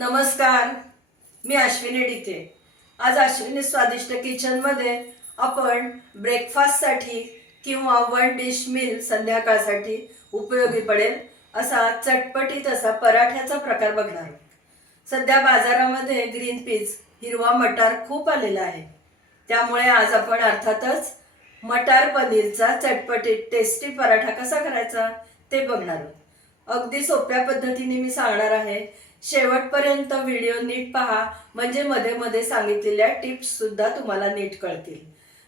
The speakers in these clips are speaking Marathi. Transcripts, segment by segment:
नमस्कार मी अश्विनी डिके आज अश्विनी स्वादिष्ट किचनमध्ये आपण ब्रेकफास्टसाठी किंवा वन डिश मील संध्याकाळसाठी उपयोगी पडेल असा चटपटीत असा पराठ्याचा प्रकार बघणार सध्या बाजारामध्ये ग्रीन पीज हिरवा मटार खूप आलेला आहे. त्यामुळे आज आपण अर्थातच मटार पनीरचा चटपटीत टेस्टी पराठा कसा करायचा ते बघणार अगदी सोप्या पद्धतीने मी सांगणार आहे शेवटपर्यंत व्हिडिओ नीट पहा. म्हणजे मध्ये मध्ये सांगितलेल्या टिप्स सुद्धा तुम्हाला नीट कळतील.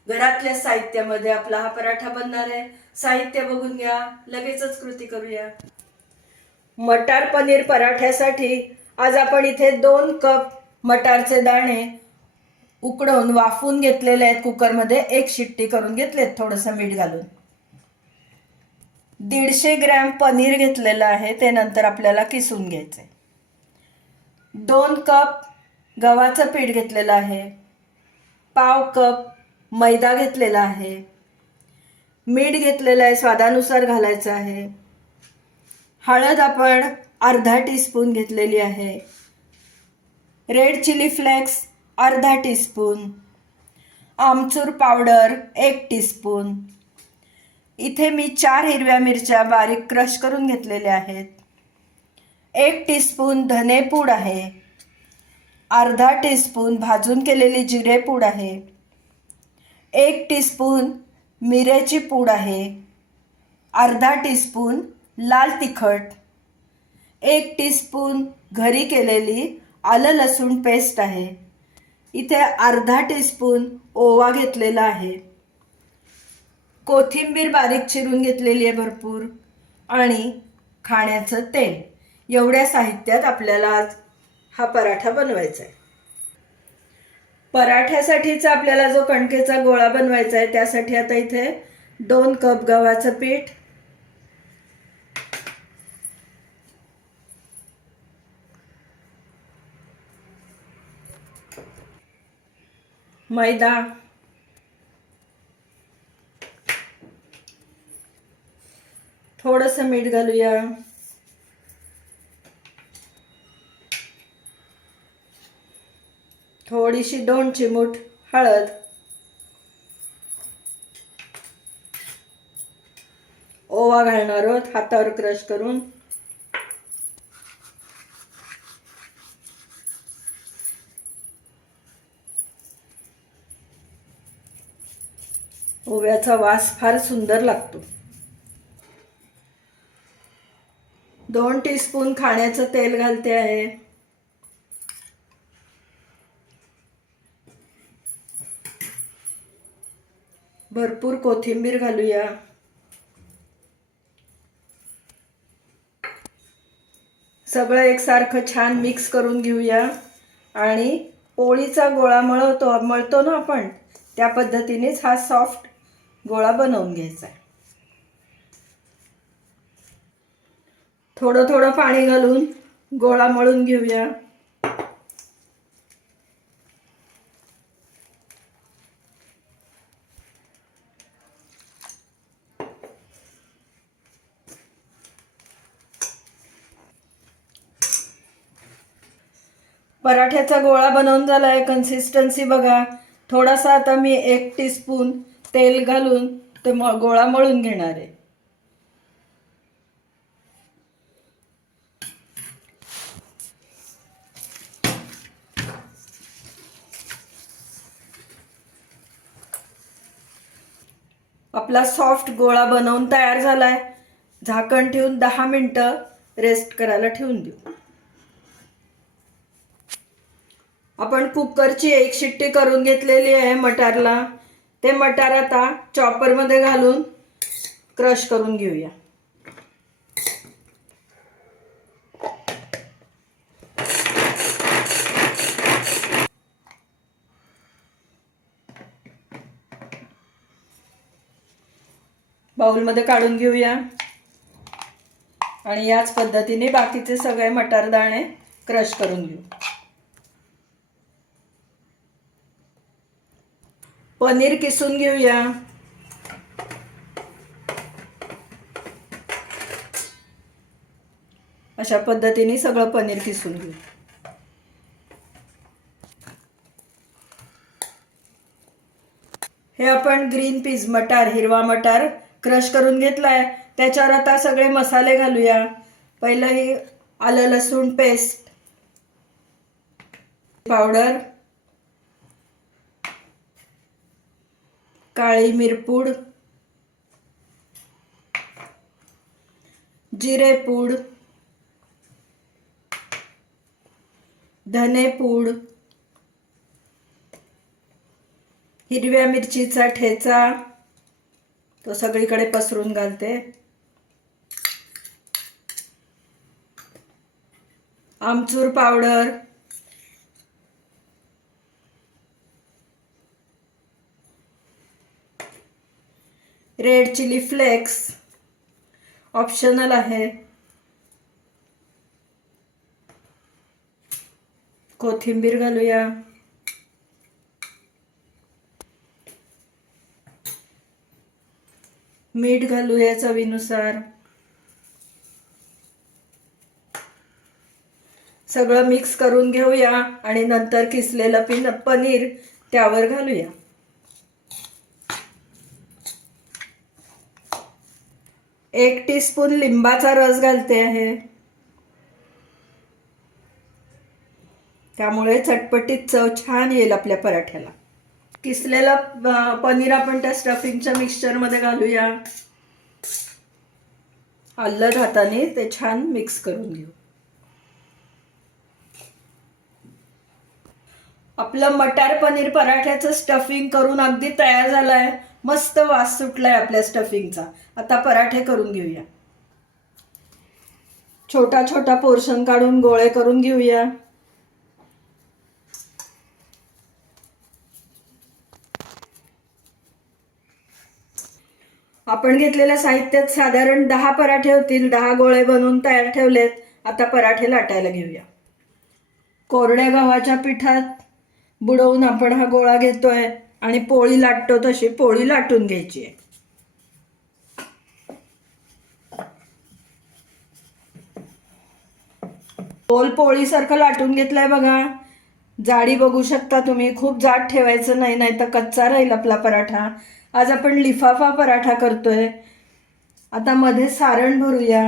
घरातल्या साहित्यामध्ये आपला हा पराठा बनणार आहे. साहित्य बघून घ्या. लगेचच कृती करूया. मटार पनीर पराठ्यासाठी आज आपण इथे दोन कप मटारचे दाणे उकडवून वाफवून घेतलेले आहेत. कुकरमध्ये एक शिट्टी करून घेतलेत. थोडंसं मीठ घालून. दीडशे ग्रॅम पनीर घेतलेलं आहे. ते नंतर आपल्याला किसून घ्यायचे दोन कप गव्हाचं पीठ घेतलेलं आहे. पाव कप मैदा घेतलेला आहे. मीठ घेतलेलं आहे स्वादानुसार घालायचं आहे. हळद आपण अर्धा टीस्पून घेतलेली आहे. रेड चिली फ्लेक्स अर्धा टीस्पून आमचूर पावडर एक टीस्पून इथे मी चार हिरव्या मिरच्या बारीक क्रश करून घेतलेल्या आहेत. एक टीस्पून धनेपूड आहे. अर्धा टीस्पून भाजून केलेली जिरेपूड आहे. एक टीस्पून मिऱ्याची पूड आहे. अर्धा टीस्पून लाल तिखट. एक टीस्पून घरी केलेली आलं लसूण पेस्ट आहे. इथे अर्धा टीस्पून ओवा घेतलेला आहे. कोथिंबीर बारीक चिरून घेतलेली आहे भरपूर आणि खाण्याचं तेल. एवढ्या साहित्यात आपल्याला आज हा पराठा बनवायचा आहे. पराठ्यासाठीचा आपल्याला जो कणकेचा गोळा बनवायचा आहे त्यासाठी आता इथे दोन कप गव्हाचं पीठ मैदा थोडंसं मीठ घालूया. थोडीशी दोन चिमूट हळद. ओवा घालणार आहोत हातावर क्रश करून. ओव्याचा वास फार सुंदर लागतो. दोन टीस्पून खाण्याचं तेल घालते आहे. भरपूर कोथिंबीर घालूया. सगळं एकसारखं छान मिक्स करून घेऊया. आणि पोळीचा गोळा मळवतो मळतो ना आपण त्या पद्धतीनेच हा सॉफ्ट गोळा बनवून घ्यायचा आहे. थोडं थोडं पाणी घालून गोळा मळून घेऊया. पराठ्याचा गोळा बनवून झाला आहे कन्सिस्टन्सी बघा. थोडासा आता मी एक टीस्पून तेल घालून ते म गोळा मळून घेणार आहे. आपला सॉफ्ट गोळा बनवून तयार झालाय. झाकण ठेवून दहा मिनटं रेस्ट करायला ठेवून देऊ आपण कुकरची एक शिट्टी करून घेतलेली आहे मटारला. ते मटार आता चॉपरमध्ये घालून क्रश करून घेऊया. बाउलमध्ये काढून घेऊया. आणि याच पद्धतीने बाकीचे सगळे मटार दाणे क्रश करून घेऊ. पनीर किसून घेऊया. अशा पद्धतीने सगळं पनीर किसून घेऊ. हे आपण ग्रीन पीज मटार हिरवा मटार क्रश करून घेतलाय. त्याच्यावर आता सगळे मसाले घालूया. पहिलं हे आलं लसूण पेस्ट पावडर काळी मिरपूड जिरेपूड धनेपूड हिरव्या मिरचीचा ठेचा तो सगळीकडे पसरून घालते. Amchur powder red chilli flakes optional आहे. कोथिंबीर घालूया. मीठ घालूया चवीनुसार. सगळं मिक्स करून घेऊया आणि नंतर किसलेलं पिन पनीर त्यावर घालूया. एक टीस्पून लिंबाचा रस घालते आहे. त्यामुळे चटपटीत चव छान येईल आपल्या पराठ्याला. किसलेला पनीर आपण त्या स्टफिंगच्या मिक्सचरमध्ये घालूया. आल्लद हाताने ते छान मिक्स करून घेऊ. आपलं मटार पनीर पराठ्याचं स्टफिंग करून अगदी तयार झालंय. मस्त वास सुटलाय आपल्या स्टफिंगचा आता पराठे करून घेऊया. छोटा छोटा पोर्शन काढून गोळे करून घेऊया. आपण घेतलेल्या साहित्यात साधारण दहा पराठे होतील दहा गोळे बनवून तयार ठेवलेत. आता पराठे लाटायला घेऊया. कोरड्या गव्हाच्या पिठात बुडवून आपण हा गोळा घेतोय. आणि पोळी लाटतो तशी पोळी लाटून घ्यायची आहे. पोल पोळीसारखं लाटून घेतलंय बघा. जाडी बघू शकता तुम्ही. खूप जाड ठेवायचं नाही नाही तर कच्चा राहील आपला पराठा. आज आपण लिफाफा पराठा करतोय. आता मध्ये सारण भरूया.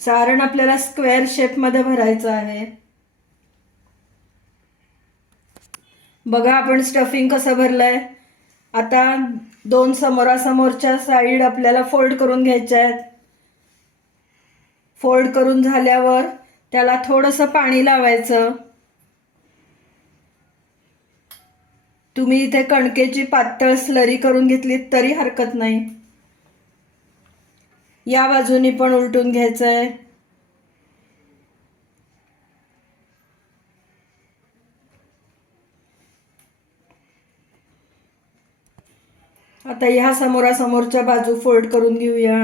सारण आपल्याला स्क्वेअर शेपमध्ये भरायचं आहे. बघा आपण स्टफिंग कसं भरलंय. आता दोन समोरासमोरच्या साईड आपल्याला फोल्ड करून घ्यायच्या आहेत. फोल्ड करून झाल्यावर त्याला थोडंसं पाणी लावायचं. तुम्ही इथे कणकेची पातळ स्लरी करून घेतली तरी हरकत नाही. या बाजूनी पण उलटून घ्यायचं आहे आता ह्या समोरासमोरच्या बाजू फोल्ड करून घेऊया.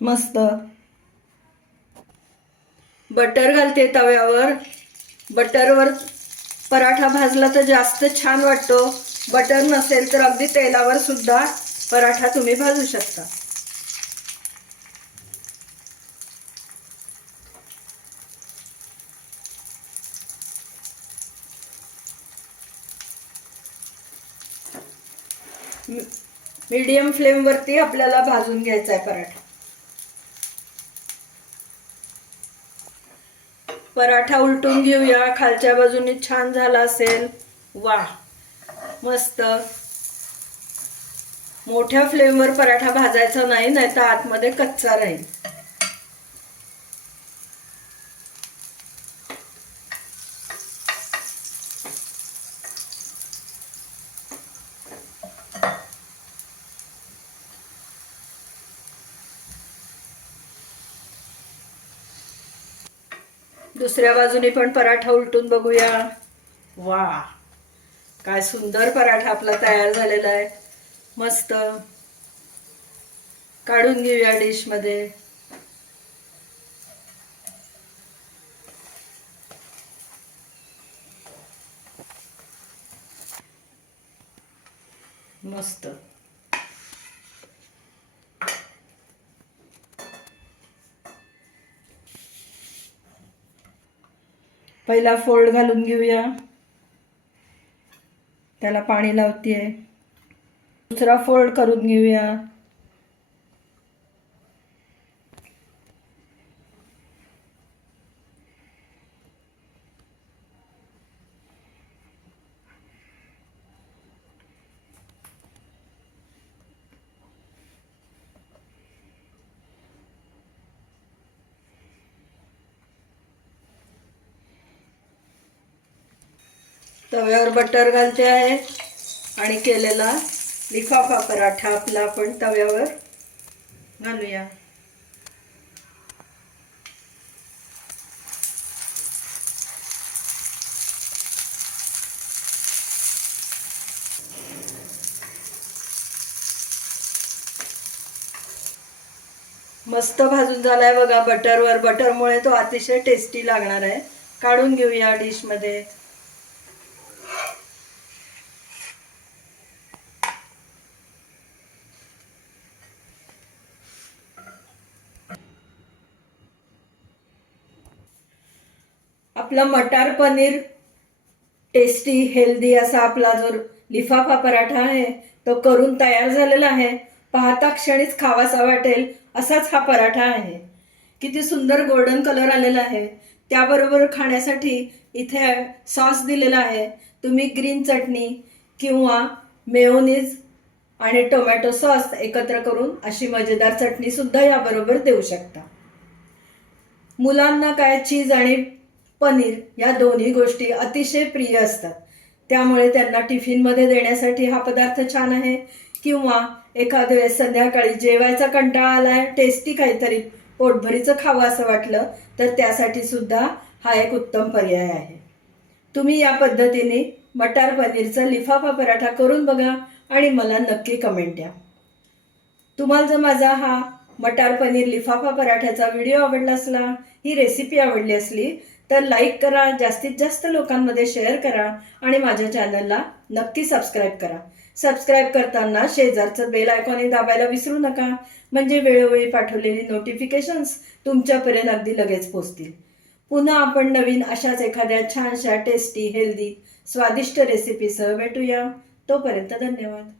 मस्त. बटर घालते तव्यावर. बटरवर पराठा भाजला तर जास्त छान वाटतो. बटर नसेल तर अगदी तेलावर सुद्धा पराठा तुम्ही भाजू शकता. मीडियम फ्लेमवरती आपल्याला भाजून घ्यायचा आहे पराठा. पराठा उलटून घेऊया. खालच्या बाजूने छान झाला असेल. वा मस्त. मोठ्या फ्लेमवर पराठा भाजायचा नाही नाही तर आतमध्ये कच्चा राहील. दुसऱ्या बाजूने पण पराठा उलटून बघूया. वा. काय सुंदर पराठा आपला तयार झालेला आहे. मस्त. काढून घेऊया डिशमध्ये. मस्त. पहिला फोल्ड घालून घेऊया. त्याला पाणी लावते दुसरा फोल्ड करून घेऊया. तव्यावर बटर घालते आहे. आणि केलेला लिफाफा पराठा आपला आपण तव्यावर घालूया. मस्त भाजून झालाय बघा बटरवर. बटरमुळे तो अतिशय टेस्टी लागणार आहे. काढून घेऊया डिशमध्ये. आपला मटार पनीर टेस्टी हेल्दी असा आपला जो लिफाफा पराठा आहे तो करून तयार झालेला आहे. पाहता क्षणीच खावासा वाटेल असाच हा पराठा आहे. किती सुंदर गोल्डन कलर आलेला आहे. त्याबरोबर खाण्यासाठी इथे सॉस दिलेला आहे. तुम्ही ग्रीन चटणी किंवा मेयोनीज आणि टोमॅटो सॉस एकत्र करून अशी मजेदार चटणी सुद्धा याबरोबर देऊ शकता. मुलांना काय चीज आणि पनीर या दोन्ही गोष्टी अतिशय प्रिय असतात. त्यामुळे त्यांना टिफिनमध्ये देण्यासाठी हा पदार्थ छान आहे. किंवा एखाद्या वेळेस संध्याकाळी जेवायचा कंटाळा आलाय टेस्टी काहीतरी पोटभरीचं खावं असं वाटलं तर त्यासाठी सुद्धा हा एक उत्तम पर्याय आहे. तुम्ही या पद्धतीने मटार पनीरचा लिफाफा पराठा करून बघा आणि मला नक्की कमेंट द्या. तुम्हाला जर माझा हा मटार पनीर लिफाफा पराठ्याचा व्हिडिओ आवडला असला ही रेसिपी आवडली असली तर लाईक करा जास्तीत जास्त लोकांमध्ये शेअर करा आणि माझ्या चॅनलला नक्की सबस्क्राईब करा. सबस्क्राईब करताना शेजारचं बेल आयकॉनही दाबायला विसरू नका. म्हणजे वेळोवेळी पाठवलेली नोटिफिकेशन्स तुमच्यापर्यंत अगदी लगेच पोचतील. पुन्हा आपण नवीन अशाच एखाद्या छानशा टेस्टी हेल्दी स्वादिष्ट रेसिपीसह भेटूया. तोपर्यंत धन्यवाद.